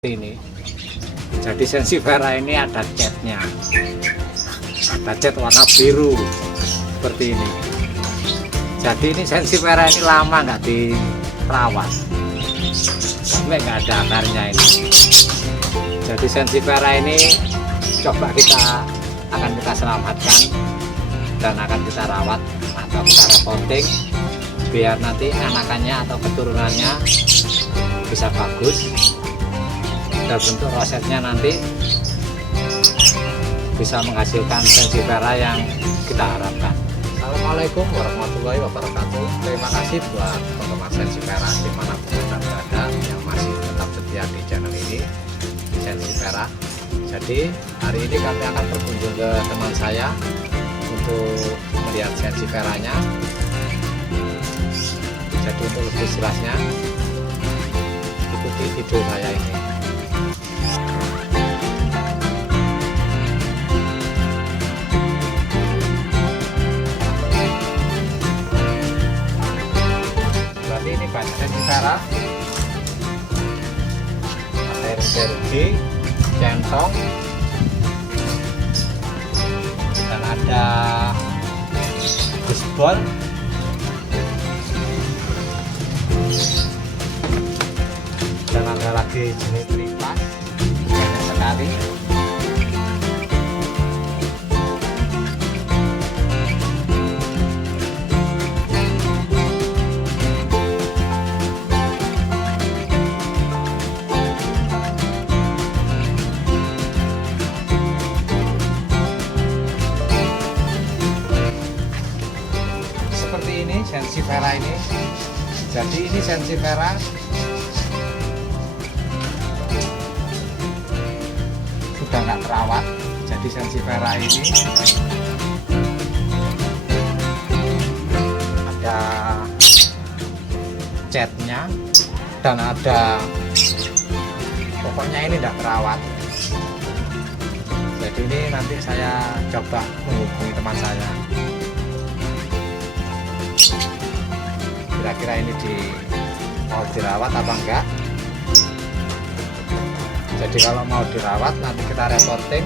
Ini jadi Sensifera ini ada catnya, ada cat warna biru seperti ini. Jadi ini Sensifera ini lama nggak dirawat sampai nggak ada akarnya ini. Jadi Sensifera ini akan kita selamatkan dan akan kita rawat atau kita repotting biar nanti anakannya atau keturunannya bisa bagus dan bentuk rosetnya nanti bisa menghasilkan Sensifera yang kita harapkan. Assalamualaikum warahmatullahi wabarakatuh. Terima kasih buat penggemar Sensifera dimanapun Anda berada yang masih tetap setia di channel ini Sensifera. Jadi hari ini kami akan berkunjung ke teman saya untuk melihat Sensiferanya. Jadi untuk lebih jelasnya ikuti video saya ini. Ini banyak Sensifera, ada RG, centong, dan ada bisbol, dan ada lagi jenis tripas, banyak sekali. Sensifera ini, jadi ini Sensifera sudah nggak terawat. Jadi Sensifera ini ada catnya dan ada, pokoknya ini tidak terawat. Jadi ini nanti saya coba menghubungi teman saya, kira-kira ini mau dirawat apa enggak. Jadi kalau mau dirawat nanti kita reporting.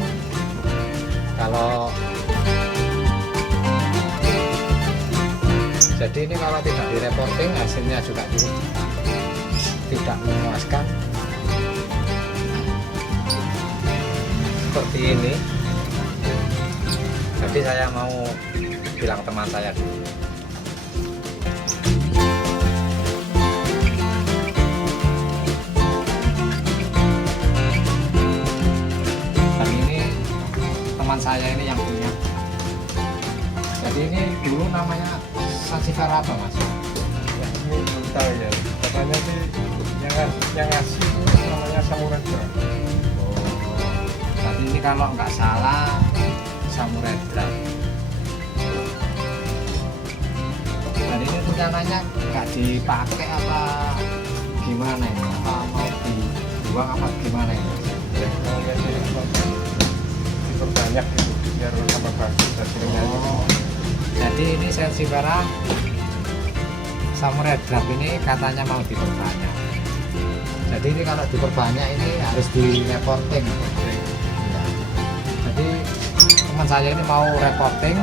Jadi ini kalau tidak direporting hasilnya juga tidak memuaskan seperti ini. Jadi saya mau bilang teman saya dulu. Saya ini yang punya. Jadi ini dulu namanya Sensifera apa, Mas? Ya, ini belum tahu ya. Katanya sih yang ngasih namanya Samurai Drum. Oh, jadi ini kalau nggak salah Samurai Drum. Dan ini rencananya nggak dipakai apa gimana ini? Apa mau dibuang apa gimana ini? Ya, kalau nggak sih diperbanyak gitu biar tambah bagus hasilnya. Oh, jadi ini Sensifera Samurai Drum ini katanya mau diperbanyak. Jadi ini kalau diperbanyak ini harus di reporting. Ya. Jadi teman saya ini mau reporting.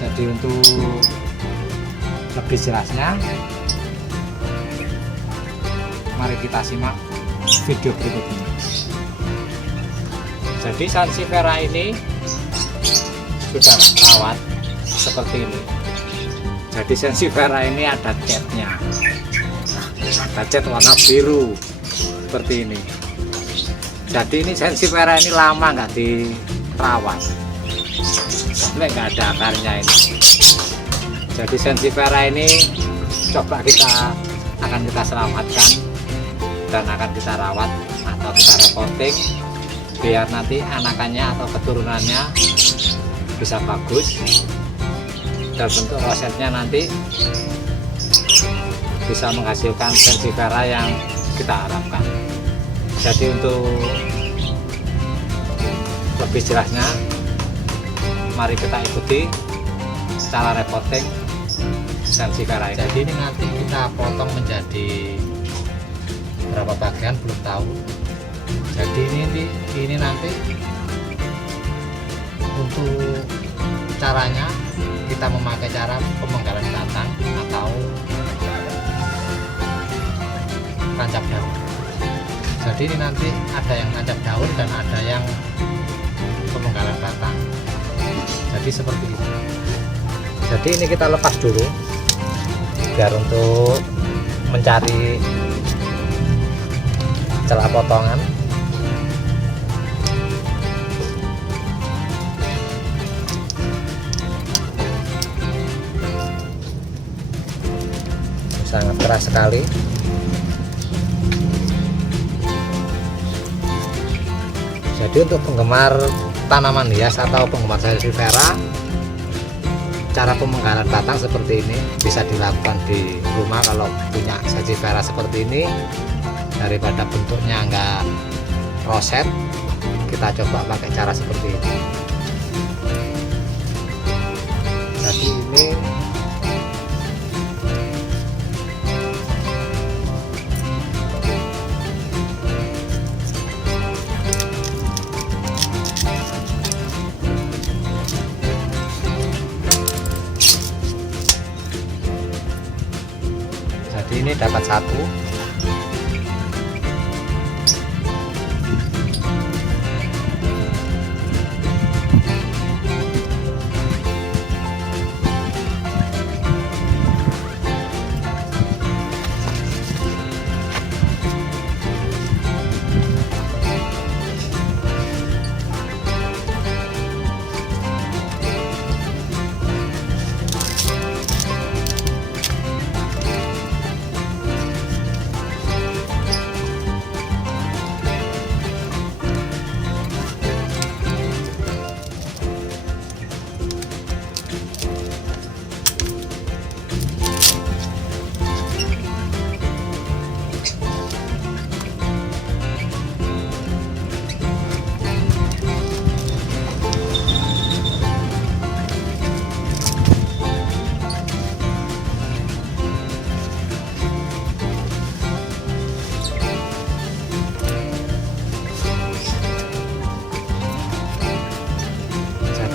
Jadi untuk lebih jelasnya, mari kita simak video berikut ini. Jadi Sensifera ini sudah terawat seperti ini. Jadi Sensifera ini ada catnya, ada cat warna biru seperti ini. Jadi ini Sensifera ini lama nggak dirawat sampai nggak ada akarnya ini. Jadi Sensifera ini akan kita selamatkan dan akan kita rawat atau kita reporting biar nanti anakannya atau keturunannya bisa bagus dan bentuk rosetnya nanti bisa menghasilkan Sensifera yang kita harapkan. Jadi untuk lebih jelasnya mari kita ikuti cara reporting Sensifera. Jadi ini nanti kita potong menjadi berapa bagian belum tahu. Jadi ini nanti untuk caranya kita memakai cara pemenggalan batang atau tancap daun. Jadi ini nanti ada yang tancap daun dan ada yang pemenggalan batang. Jadi seperti ini. Jadi ini kita lepas dulu biar untuk mencari celah potongan. Sangat keras sekali. Jadi untuk penggemar tanaman hias atau penggemar salvifera, cara pemenggalan batang seperti ini bisa dilakukan di rumah. Kalau punya salvifera seperti ini, daripada bentuknya enggak roset, kita coba pakai cara seperti ini. Jadi ini ini dapat satu.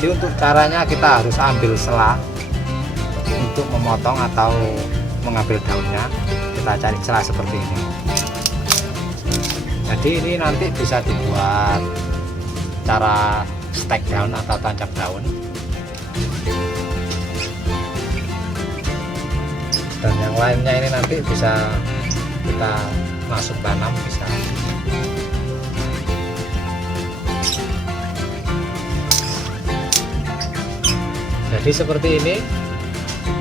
Jadi untuk caranya kita harus ambil sela untuk memotong atau mengambil daunnya. Kita cari celah seperti ini. Jadi ini nanti bisa dibuat cara stek daun atau tancap daun. Dan yang lainnya ini nanti bisa kita masuk tanam bisa. Jadi seperti ini,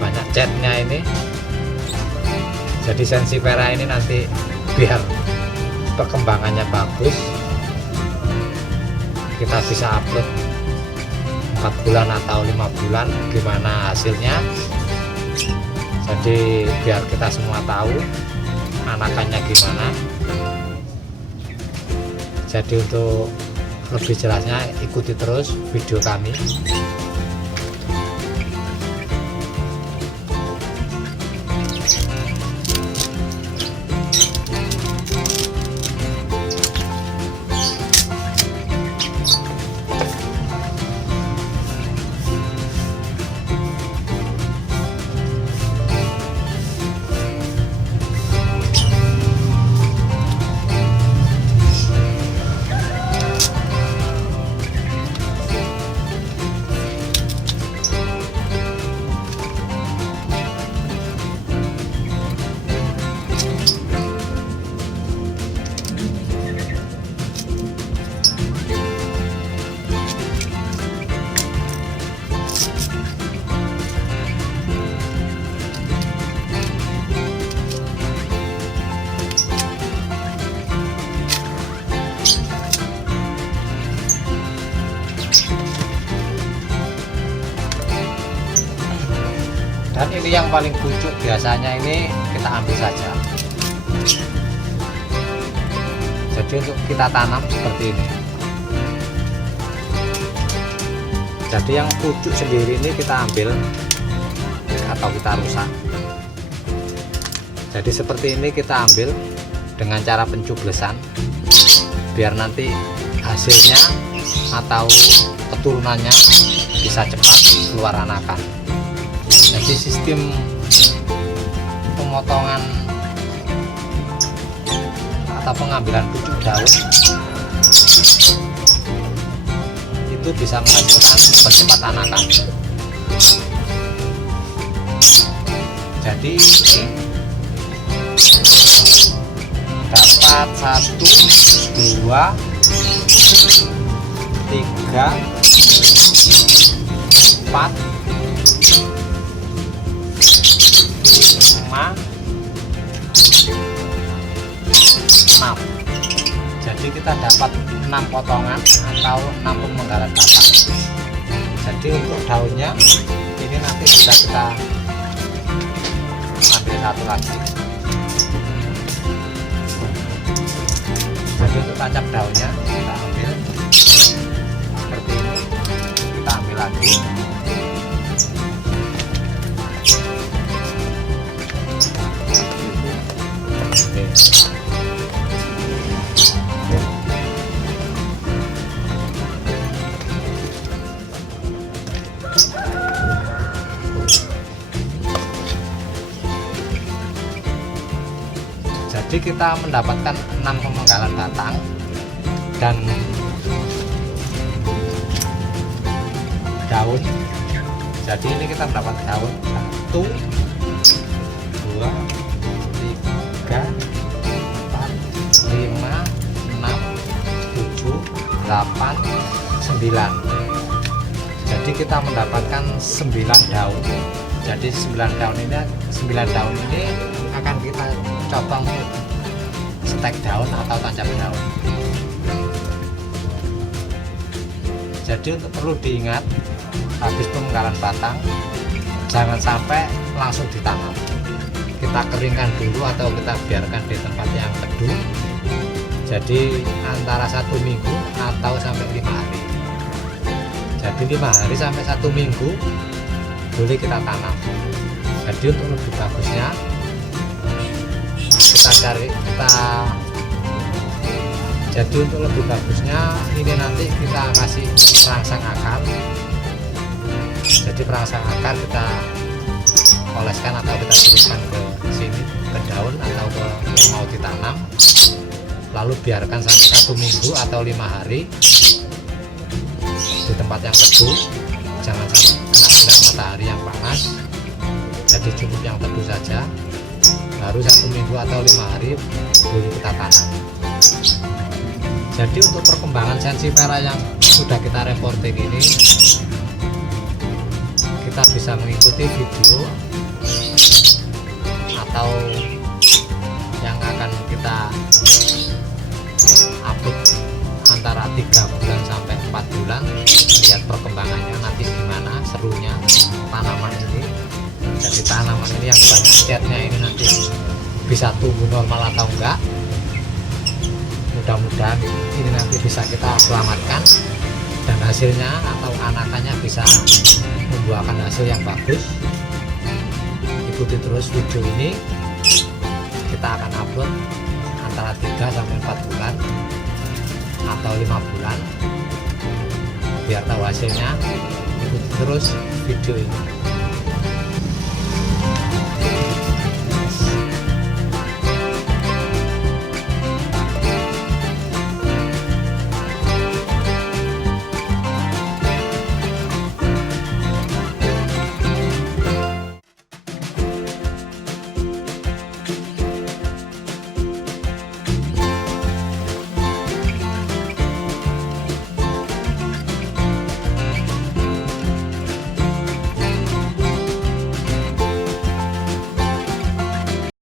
banyak catnya ini. Jadi salvifera ini nanti biar perkembangannya bagus, kita bisa upload 4 bulan atau 5 bulan gimana hasilnya. Jadi biar kita semua tahu anakannya gimana. Jadi untuk lebih jelasnya ikuti terus video kami. Dan ini yang paling pucuk biasanya ini kita ambil saja. Jadi untuk kita tanam seperti ini. Jadi yang pucuk sendiri ini kita ambil atau kita rusak. Jadi seperti ini kita ambil dengan cara pencoblosan biar nanti hasilnya atau keturunannya bisa cepat keluar anakan. Jadi sistem pemotongan atau pengambilan pucuk daun itu bisa menghasilkan percepat anakan. Jadi dapat 1, 2, 3, 4, 5, 6. Jadi kita dapat 6 potongan atau 6 pemenggalan batang. Jadi untuk daunnya ini nanti bisa kita ambil satu lagi. Jadi untuk tancap daunnya kita ambil seperti ini, kita ambil lagi. Jadi kita mendapatkan 6 pemenggalan batang dan daun. Jadi ini kita mendapat daun 1, 2, 3, 4, 5, 6, 7, 8, 9. Jadi kita mendapatkan 9 daun. Jadi 9 daun ini akan kita coba untuk stek daun atau tancap daun. Jadi untuk perlu diingat, habis pemenggalan batang jangan sampai langsung ditanam. Kita keringkan dulu atau kita biarkan di tempat yang teduh. Jadi antara 1 minggu atau sampai 5 hari. Jadi 5 hari sampai 1 minggu boleh kita tanam. Jadi untuk lebih bagusnya jadi untuk lebih bagusnya ini nanti kita kasih perangsang akar. Jadi perangsang akar kita oleskan atau kita teruskan ke sini, ke daun atau ke yang mau ditanam, lalu biarkan sampai 1 minggu atau 5 hari di tempat yang teduh. Jangan sampai kena sinar matahari yang panas, jadi cukup yang teduh saja. Baru 1 minggu atau 5 hari boleh kita tanam. Jadi untuk perkembangan Sansevieria yang sudah kita reporting ini, kita bisa mengikuti video atau yang akan kita upload antara 3 bulan sampai 4 bulan. Lihat perkembangannya nanti gimana serunya tanaman ini. Jadi tanaman ini yang banyak catnya ini nanti bisa tumbuh normal atau enggak. Mudah-mudahan ini nanti bisa kita selamatkan dan hasilnya atau anakannya bisa membuahkan hasil yang bagus. Ikuti terus video ini, kita akan upload antara 3 sampai 4 bulan atau 5 bulan. Biar tahu hasilnya, ikuti terus video ini.